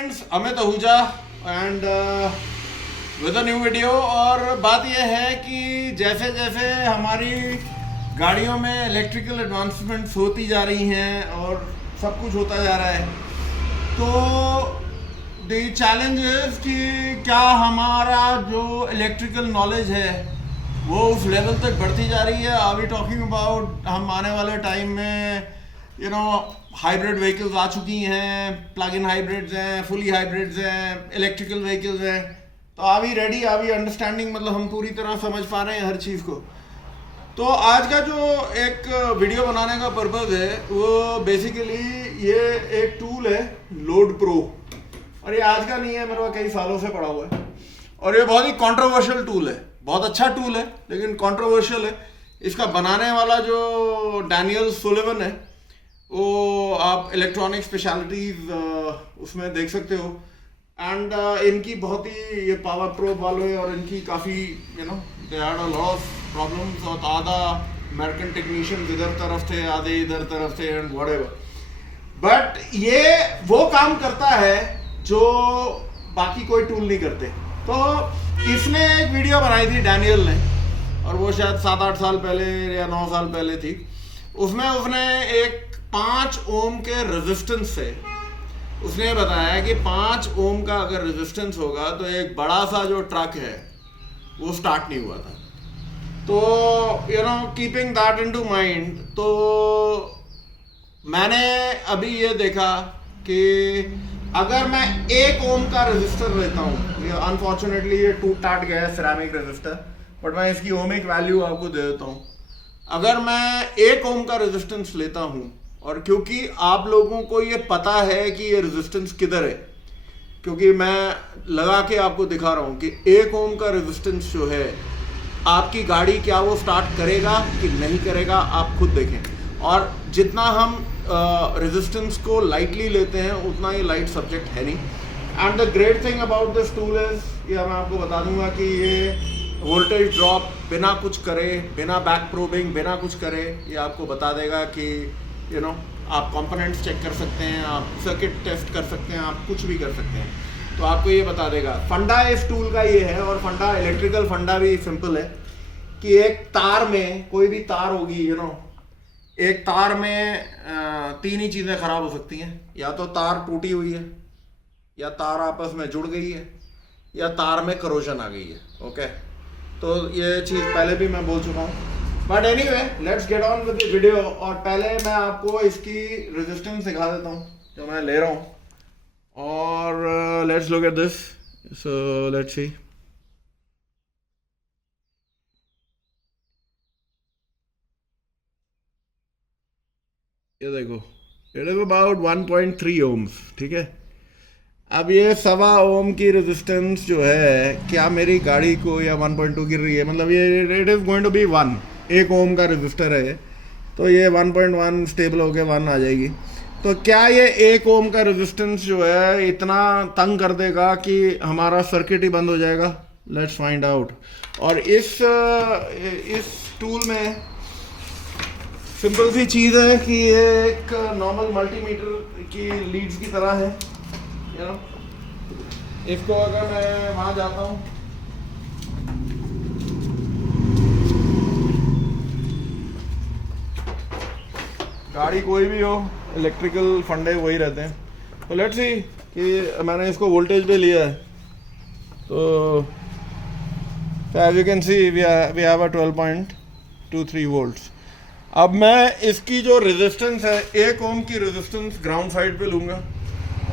Friends, Amit Ahuja and with a new video. और बात यह है कि जैसे जैसे हमारी गाड़ियों में इलेक्ट्रिकल एडवांसमेंट्स होती जा रही हैं और सब कुछ होता जा रहा है, तो द चैलेंज इज कि क्या हमारा जो इलेक्ट्रिकल नॉलेज है वो उस लेवल तक बढ़ती जा रही है। आर वी टॉकिंग अबाउट हम आने वाले टाइम में हाइब्रिड व्हीकल्स आ चुकी हैं, प्लग इन हाइब्रिड्स हैं, फुली हाइब्रिड्स हैं, इलेक्ट्रिकल व्हीकल्स हैं। तो are we ready, are we understanding, मतलब हम पूरी तरह समझ पा रहे हैं हर चीज़ को। तो आज का जो एक वीडियो बनाने का पर्पज़ है वो बेसिकली ये एक टूल है लोड प्रो, और ये आज का नहीं है, मेरे को कई सालों से पड़ा हुआ है और ये बहुत ही कंट्रोवर्शियल टूल है। बहुत अच्छा टूल है लेकिन कंट्रोवर्शियल है। इसका बनाने वाला जो डैनियल सुलिवन है वो आप इलेक्ट्रॉनिक स्पेशलिटीज उसमें देख सकते हो। एंड इनकी बहुत ही ये पावर प्रोब वाले और इनकी काफ़ी they had a lot of problems, और आधा अमेरिकन टेक्नीशियंस इधर तरफ थे, आधे इधर तरफ थे एंड व्हाटएवर। बट ये वो काम करता है जो बाकी कोई टूल नहीं करते। तो इसने एक वीडियो बनाई थी डैनियल ने, और वो शायद 7-8 साल पहले या 9 साल पहले थी। उसमें उसने एक 5 ओम के रेजिस्टेंस से उसने बताया कि 5 ओम का अगर रेजिस्टेंस होगा तो एक बड़ा सा जो ट्रक है वो स्टार्ट नहीं हुआ था। तो कीपिंग दैट इनटू माइंड, तो मैंने अभी ये देखा कि अगर मैं 1 ओम का रेजिस्टर लेता हूँ, अनफॉर्चुनेटली ये टूट टाट गया है सिरेमिक रेजिस्टर, बट मैं इसकी ओमिक वैल्यू आपको दे देता हूँ। अगर मैं 1 ओम का रेजिस्टेंस लेता हूँ, और क्योंकि आप लोगों को ये पता है कि ये रेजिस्टेंस किधर है, क्योंकि मैं लगा के आपको दिखा रहा हूँ कि 1 ओम का रेजिस्टेंस जो है आपकी गाड़ी क्या वो स्टार्ट करेगा कि नहीं करेगा, आप खुद देखें। और जितना हम रेजिस्टेंस को लाइटली लेते हैं उतना ये लाइट सब्जेक्ट है नहीं। And the great thing about this tool is, ये मैं आपको बता दूंगा कि ये वोल्टेज ड्रॉप बिना कुछ करे, बिना बैक प्रोबिंग, बिना कुछ करे, ये आपको बता देगा कि आप कंपोनेंट्स चेक कर सकते हैं, आप सर्किट टेस्ट कर सकते हैं, आप कुछ भी कर सकते हैं। तो आपको ये बता देगा। फंडा इस टूल का ये है, और फंडा इलेक्ट्रिकल फंडा भी सिंपल है कि एक तार में, कोई भी तार होगी, एक तार में 3 ही चीज़ें ख़राब हो सकती हैं। या तो तार टूटी हुई है, या तार आपस में जुड़ गई है, या तार में करोजन आ गई है। ओके, तो ये चीज़ पहले भी मैं बोल चुका हूँ। But anyway, let's get on with the video. और पहले मैं आपको इसकी रेजिस्टेंस दिखा देता हूँ जो मैं ले रहा हूँ, और let's look at this. So let's see. ये देखो, इट इज अबाउट 1.3 ओम्स। ठीक है, अब ये 1.25 ओम की रेजिस्टेंस जो है, क्या मेरी गाड़ी को, या 1.2 गिर रही है, मतलब ये it is going to be 1 ohm का रेजिस्टर है, तो ये 1.1 स्टेबल होके 1 आ जाएगी। तो क्या ये 1 ओम का रेजिस्टेंस जो है इतना तंग कर देगा कि हमारा सर्किट ही बंद हो जाएगा? Let's find out. और इस टूल में सिंपल सी चीज़ है कि ये एक नॉर्मल मल्टीमीटर की लीड्स की तरह है। इसको अगर मैं वहाँ जाता हूँ, गाड़ी कोई भी हो, इलेक्ट्रिकल फंडे वही रहते हैं। तो लेट्स सी कि मैंने इसको वोल्टेज पे लिया है, तो as you can see we have a 12.23 volts. अब मैं इसकी जो रेजिस्टेंस है, 1 ओम की रेजिस्टेंस ग्राउंड साइड पे लूँगा,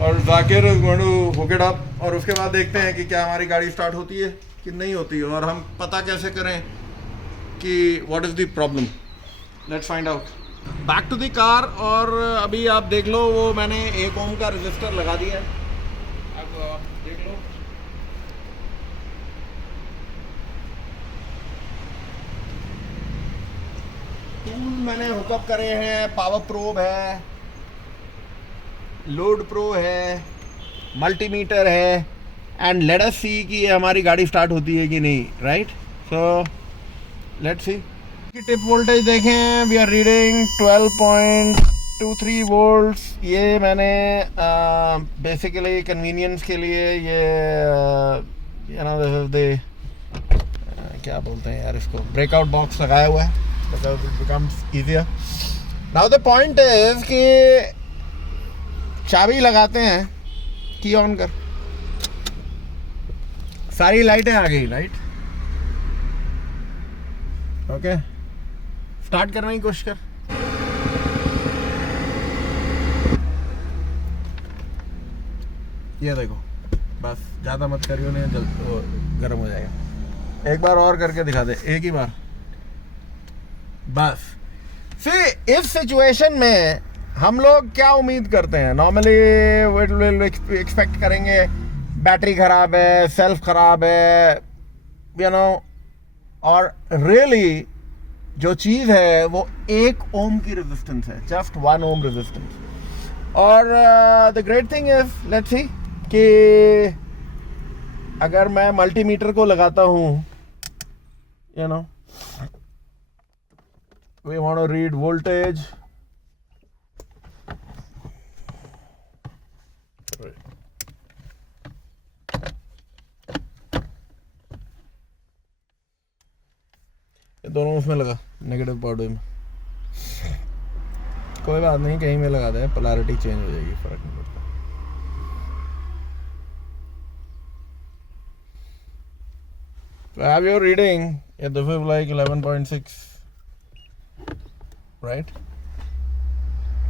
और Zakir is going to hook it up, और उसके बाद देखते हैं कि क्या हमारी गाड़ी स्टार्ट होती है कि नहीं होती है, और हम पता कैसे करें कि what is the problem. Let's find out. Back to the car, और अभी आप देख लो वो मैंने 1 ओम का रजिस्टर लगा दिया है। अब देख लो, टूल मैंने हुकअप करे हैं, पावर प्रोब है, लोड प्रो है, मल्टीमीटर है, एंड लेट अस सी कि ये हमारी गाड़ी स्टार्ट होती है कि नहीं। Right, so let's see. Tip voltage देखें, वी आर रीडिंग 0.23 वोल्ट्स, ये मैंने बेसिकली कन्वीनियंस के लिए ये क्या बोलते हैं यार इसको, ब्रेकआउट बॉक्स लगाया हुआ है because it becomes easier. Now the point is कि चाबी लगाते हैं, की ऑन कर, सारी लाइटें आ गई, राइट? ओके, स्टार्ट करने की कोशिश कर। ये देखो, बस ज़्यादा मत करियो, नहीं जल्द गर्म हो जाएगा। एक बार और करके दिखा दे, एक ही बार बस। सी, इस सिचुएशन में हम लोग क्या उम्मीद करते हैं? नॉर्मली एक्सपेक्ट करेंगे बैटरी खराब है, सेल्फ खराब है, यू नो, और रियली जो चीज़ है वो 1 ओम की रेजिस्टेंस है, जस्ट 1 ओम रेजिस्टेंस। और the great thing is, let's see कि अगर मैं मल्टीमीटर को लगाता हूँ, you know, we want to read voltage, दोनों उसमें लगा, नेगेटिव पार्ट में, कोई बात नहीं, कहीं में लगा दे, पोलैरिटी चेंज हो जाएगी, फर्क नहीं पड़ता। So have your reading, yeah, this is like 11.6, right?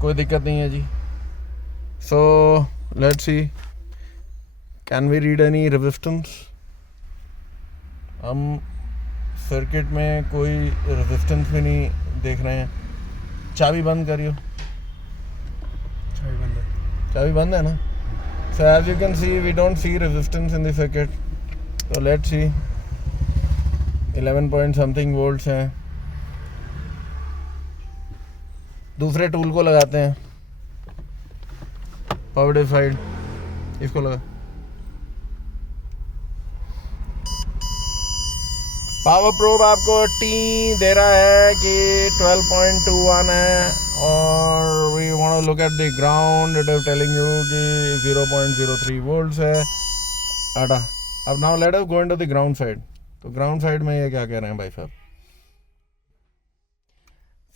कोई दिक्कत नहीं है जी। So let's see, can we read any resistance? हम सर्किट में कोई रेजिस्टेंस भी नहीं देख रहे हैं। चाबी बंद करियो, चाबी बंद है ना? So as you can see, we don't see resistance in the circuit. So let's see, 11 point something volts हैं। दूसरे टूल को लगाते हैं, पावर डिवाइड, इसको लगा, पावर प्रोब आपको टी दे रहा है कि 12.21 है, और we want to look at the ground, it is telling you कि 0.03 वोल्ट्स है। हटा, अब now let us go into the ground side. तो ग्राउंड साइड में ये क्या कह रहे हैं भाई साहब?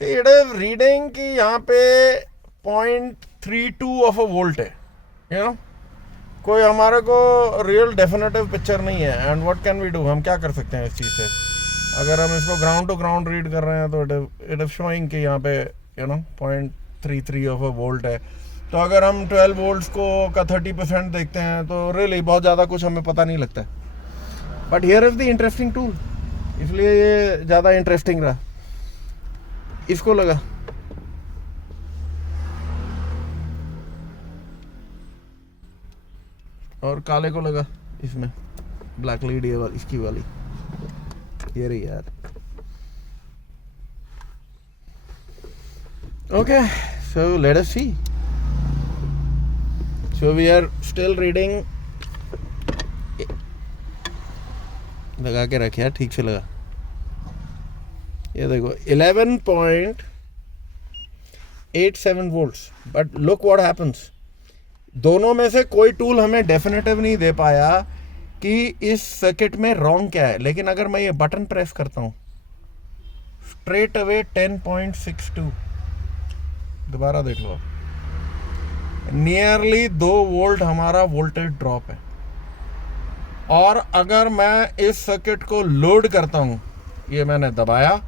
इट इज रीडिंग कि यहाँ पे 0.32 ऑफ अ वोल्ट है, यू नो, कोई हमारे को रियल डेफिनेटिव पिक्चर नहीं है। And what can we do, हम क्या कर सकते हैं इस चीज़ से? अगर हम इसको ग्राउंड टू ग्राउंड रीड कर रहे हैं तो इट इज शोइंग कि यहाँ पे, you know, 0.33 of a volt है। तो अगर हम 12 वोल्ट्स को का 30% देखते हैं तो रियली बहुत ज़्यादा कुछ हमें पता नहीं लगता है। But here is the interesting tool, इसलिए ये ज़्यादा इंटरेस्टिंग रहा। इसको लगा, और काले को लगा इसमें, ब्लैक लीड ये वाली, इसकी वाली, ये रही यार। Okay, so let us see. So we are still reading, लगा के रखे यार, ठीक से लगा। ये देखो 11.87 volts, but look what happens. दोनों में से कोई टूल हमें डेफिनेटिव नहीं दे पाया कि इस सर्किट में रॉन्ग क्या है। लेकिन अगर मैं ये बटन प्रेस करता हूं, स्ट्रेट अवे 10.62, दोबारा देख लो, नियरली 2 वोल्ट हमारा वोल्टेज ड्रॉप है। और अगर मैं इस सर्किट को लोड करता हूं, ये मैंने दबाया,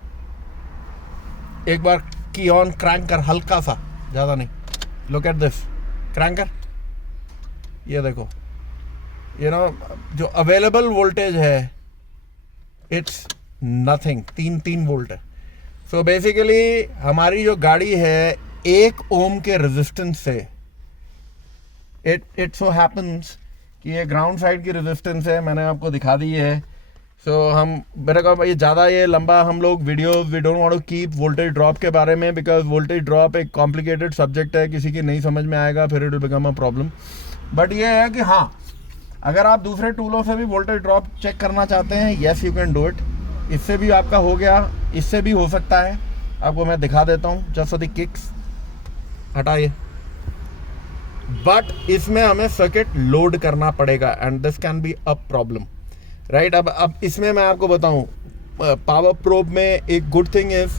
एक बार की ऑन, क्रैंक कर, हल्का सा, ज़्यादा नहीं, लुक एट दिस, क्रैंक कर, ये देखो, यू नो, जो अवेलेबल वोल्टेज है इट्स नथिंग, 3 वोल्ट है। सो बेसिकली हमारी जो गाड़ी है 1 ओम के रेजिस्टेंस से, इट सो हैपन्स कि ये ग्राउंड साइड की रेजिस्टेंस है, मैंने आपको दिखा दी है। सो हम, मेरे को ये ज़्यादा ये लंबा हम लोग video, we don't want to keep voltage drop के बारे में, बिकॉज वोल्टेज ड्रॉप एक कॉम्प्लिकेटेड सब्जेक्ट है, किसी की नहीं समझ में आएगा, फिर it will become a problem. But ये है कि हाँ, अगर आप दूसरे टूलों से भी वोल्टेज ड्रॉप चेक करना चाहते हैं, yes you can do it. इससे भी आपका हो गया, इससे भी हो सकता है, आपको मैं दिखा देता हूँ जस्ट फॉर द किक्स। हटाइए, बट इसमें हमें सर्किट लोड करना पड़ेगा and this can be a problem, right. अब इसमें मैं आपको बताऊं, पावर प्रोब में एक गुड थिंग इज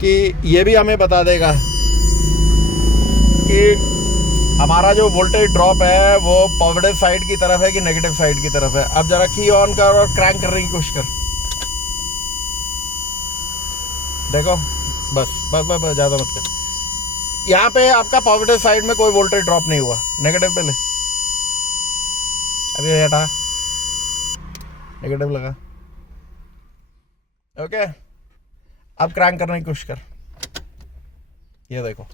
कि ये भी हमें बता देगा कि हमारा जो वोल्टेज ड्रॉप है वो पॉजिटिव साइड की तरफ है कि नेगेटिव साइड की तरफ है। अब जरा की ऑन कर और क्रैंक करने की कोशिश कर, देखो, बस बस बस, बस ज़्यादा मत कर। यहाँ पे आपका पॉजिटिव साइड में कोई वोल्टेज ड्रॉप नहीं हुआ, नेगेटिव पे ले, अभी हटा, नेगेटिव लगा, ओके। अब क्रैंक करने की कोशिश कर, ये देखो,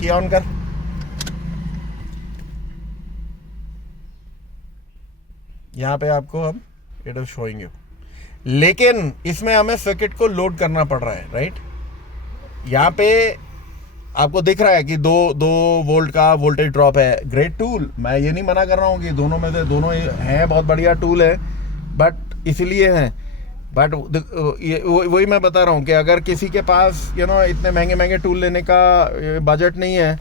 की ऑन कर, यहाँ पे आपको अब इट इज शोइंग यू, लेकिन इसमें हमें सर्किट को लोड करना पड़ रहा है, राइट। यहाँ पे आपको दिख रहा है कि दो वोल्ट का वोल्टेज ड्रॉप है, ग्रेट टूल, मैं ये नहीं मना कर रहा हूँ कि दोनों में से दोनों हैं, बहुत बढ़िया टूल है, बट इसलिए है, बट वही मैं बता रहा हूँ कि अगर किसी के पास इतने महंगे महंगे टूल लेने का बजट नहीं है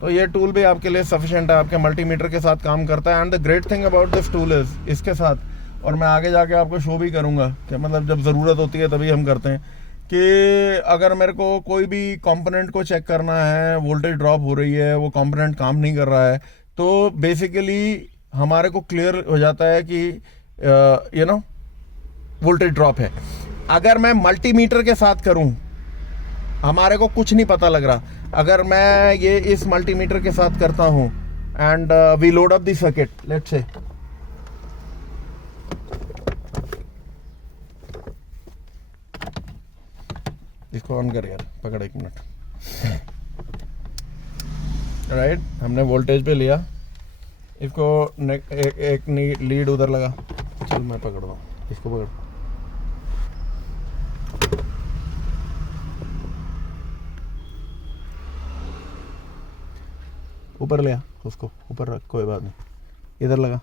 तो ये टूल भी आपके लिए सफिशिएंट है, आपके मल्टीमीटर के साथ काम करता है। And the great thing about this tool is, इसके साथ, और मैं आगे जाके आपको शो भी करूँगा कि मतलब जब ज़रूरत होती है तभी हम करते हैं, कि अगर मेरे को कोई भी कंपोनेंट को चेक करना है, वोल्टेज ड्रॉप हो रही है, वो कंपोनेंट काम नहीं कर रहा है, तो बेसिकली हमारे को क्लियर हो जाता है कि वोल्टेज ड्रॉप है। अगर मैं मल्टीमीटर के साथ करूं, हमारे को कुछ नहीं पता लग रहा। अगर मैं ये इस मल्टीमीटर के साथ करता हूं and we load up the circuit, let's say, इसको ऑन कर यार, पकड़ एक मिनट, राइट। हमने वोल्टेज पे लिया, इसको एक लीड उधर लगा, चल मैं पकड़ रहा हूँ, इसको पकड़, ऊपर ले आ, उसको ऊपर रख, कोई बात नहीं, इधर लगा,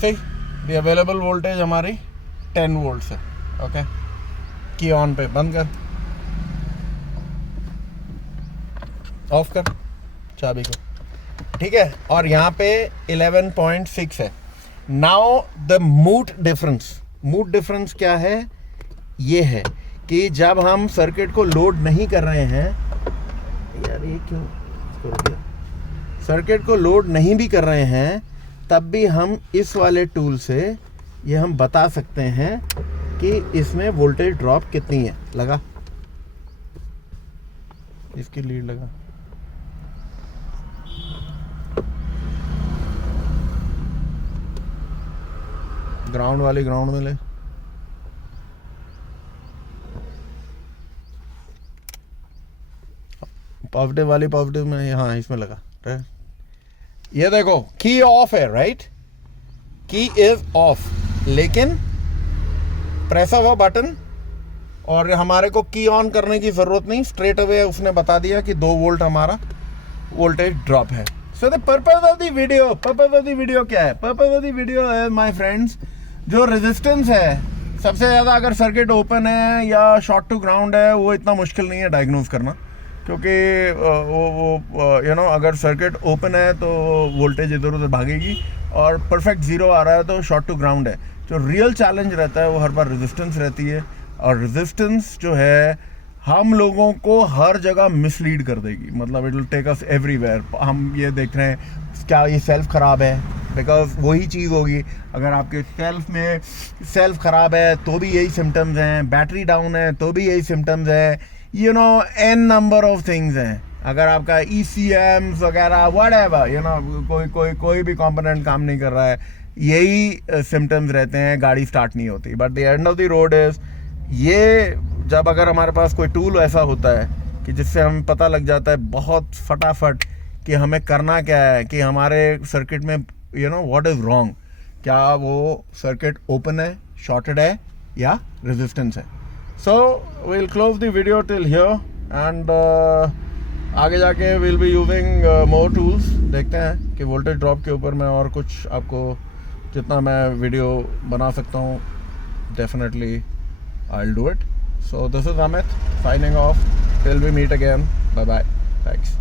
सही। द अवेलेबल वोल्टेज हमारी 10 वोल्ट है, ओके। की ऑन पे, बंद कर, ऑफ कर चाबी को, ठीक है। और यहाँ पे 11.6 है। नाउ द मूड डिफरेंस क्या है, ये है कि जब हम सर्किट को लोड नहीं कर रहे हैं, यार ये क्यों कर दिया, सर्किट को लोड नहीं भी कर रहे हैं, तब भी हम इस वाले टूल से ये हम बता सकते हैं कि इसमें वोल्टेज ड्रॉप कितनी है। लगा, इसकी लीड लगा, ग्राउंड वाली ग्राउंड में ले, पॉजिटिव वाली पॉजिटिव में, हाँ इसमें लगा, ये देखो की ऑफ है, राइट, की इज ऑफ, लेकिन प्रेस ऑफ बटन और हमारे को की ऑन करने की जरूरत नहीं, स्ट्रेट अवे उसने बता दिया कि 2 वोल्ट हमारा वोल्टेज ड्रॉप है। So the purpose of the video क्या है, पर्पस ऑफ द वीडियो है माय फ्रेंड्स, जो रेजिस्टेंस है सबसे ज़्यादा, अगर सर्किट ओपन है या शॉर्ट टू ग्राउंड है, वो इतना मुश्किल नहीं है डायग्नोज करना, क्योंकि वो अगर सर्किट ओपन है तो वोल्टेज इधर उधर भागेगी, और परफेक्ट जीरो आ रहा है तो शॉर्ट टू ग्राउंड है। जो रियल चैलेंज रहता है वो हर बार रेजिस्टेंस रहती है, और रेजिस्टेंस जो है हम लोगों को हर जगह मिसलीड कर देगी, मतलब it will take us everywhere. हम ये देख रहे हैं क्या ये सेल्फ ख़राब है, बिकॉज वही चीज़ होगी, अगर आपके सेल्फ ख़राब है तो भी यही सिम्टम्स हैं, बैटरी डाउन है तो भी यही सिम्टम्स है, एन नंबर ऑफ थिंग्स हैं। अगर आपका ECMs वगैरह व्हाटएवर, कोई भी कंपोनेंट काम नहीं कर रहा है, यही सिम्टम्स रहते हैं, गाड़ी स्टार्ट नहीं होती। But the end of the road is, ये जब अगर हमारे पास कोई टूल ऐसा होता है कि जिससे हमें पता लग जाता है बहुत फटाफट कि हमें करना क्या है, कि हमारे सर्किट में व्हाट इज़ रॉन्ग, क्या वो सर्किट ओपन है, शॉर्टेड है या रेजिस्टेंस है। सो we'll close the video till here, and आगे जाके will be using more tools. देखते हैं कि वोल्टेज ड्रॉप के ऊपर मैं और कुछ आपको जितना मैं वीडियो बना सकता हूँ, definitely I will do it. So this is Amit signing off, till we meet again, bye bye, thanks.